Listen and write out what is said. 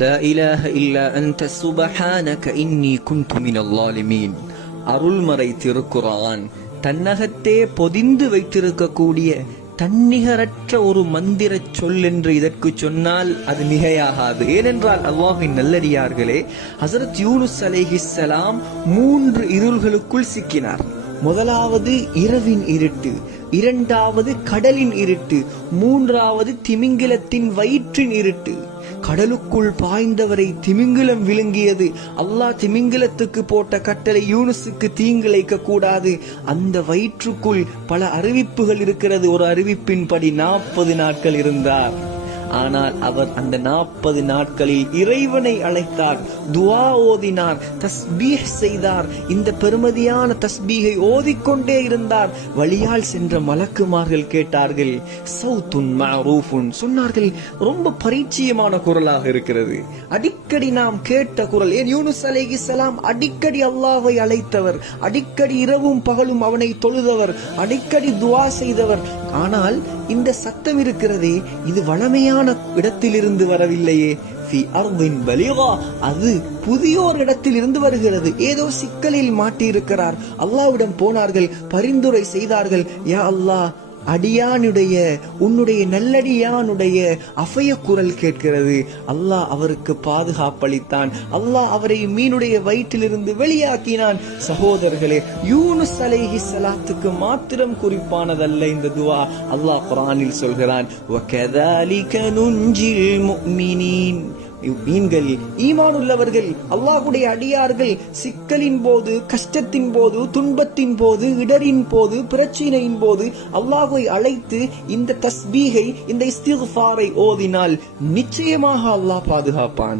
லா இலாஹ இல்லா அன்த சுப்ஹானக இன்னி குன்து மினல் ஸாலிமீன். அருள்மறை திருக்குர்ஆன் தன்னகத்தே பொதிந்து வைத்திருக்கக்கூடிய தன்னிகரற்ற ஒரு மந்திர சொல் என்று இதற்கு சொன்னால் அது மிகையாகாது. ஏனென்றால் அல்லாஹ்வின் நல்லடியார்களே, ஹஸரத் யூனுஸ் அலைஹிஸ்ஸலாம் 3 இருள்களுக்குள் சிக்கினார். முதலாவது இரவின் இருட்டு, இரண்டாவது கடலின் இருட்டு, மூன்றாவது திமிங்கிலத்தின் வயிற்றின் இருட்டு. கடலுக்குள் பாய்ந்தவரை திமிங்கிலம் விழுங்கியது. அல்லாஹ் திமிங்கிலத்துக்கு போட்ட கட்டளை யூனுஸுக்கு தீங்கிழைக்க கூடாது. அந்த வயிற்றுக்குள் பல அறிவிப்புகள் இருக்கிறது. ஒரு அறிவிப்பின்படி 40 நாட்கள் இருந்தார். ஆனால் அவர் அந்த 40 நாட்களில் இறைவனை அழைத்தார், துஆ ஓதினார், தஸ்பீஹ் செய்தார். இந்த பெருமதியான தஸ்பீஹை ஓதிக்கொண்டே இருந்தார். வழியால் சென்ற மலக்குமார்கள் கேட்டார்கள், சௌத்துன் மஅரூஃபுன், சொன்னார்கள் ரொம்ப பரிச்சயமான குரலாக இருக்கிறது, அடிக்கடி நாம் கேட்ட குரல். ஏன் யூனுஸ் அலைஹிஸ்ஸலாம் அடிக்கடி அல்லாஹ்வை அழைத்தவர், அடிக்கடி இரவும் பகலும் அவனை தொழுதவர், அடிக்கடி துஆ செய்தவர். ஆனால் இந்த சத்தம் இருக்கிறதே, இது வளமையான இடத்திலிருந்து வரவில்லையே. அது புதியோர் இடத்தில் இருந்து வருகிறது. ஏதோ சிக்கலில் மாட்டியிருக்கிறார். அல்லாஹ்விடம் போனார்கள், பரிந்துரை செய்தார்கள். யா அல்லாஹ், அடியானுடைய உன்னுடைய நல்லடியானுடைய அஃபய குரல் கேட்கிறது. அல்லாஹ் அவருக்கு பாதுகாப்பளித்தான். அல்லாஹ் அவரை மீனுடைய வயிற்றிலிருந்து வெளியாக்கினான். சகோதரர்களே, யூனுஸ் அலைஹிஸ்ஸலாத்துக்கு மாத்திரம் குறிப்பானதல்ல இந்த துஆ. அல்லாஹ் குர்ஆனில் சொல்கிறான், வகதாலிக நுஞ்சில் முஃமினீன். மீன்கள், ஈமானுள்ளவர்கள், அல்லாஹ்வுடைய அடியார்கள் சிக்கலின் போது, கஷ்டத்தின் போது, துன்பத்தின் போது, இடரின் போது, பிரச்சனையின் போது அல்லாஹ்வை அழைத்து இந்த தஸ்பீஹை, இந்த இஸ்திக்ஃபாரை ஓதினால் நிச்சயமாக அல்லாஹ் பாதுகாப்பான்.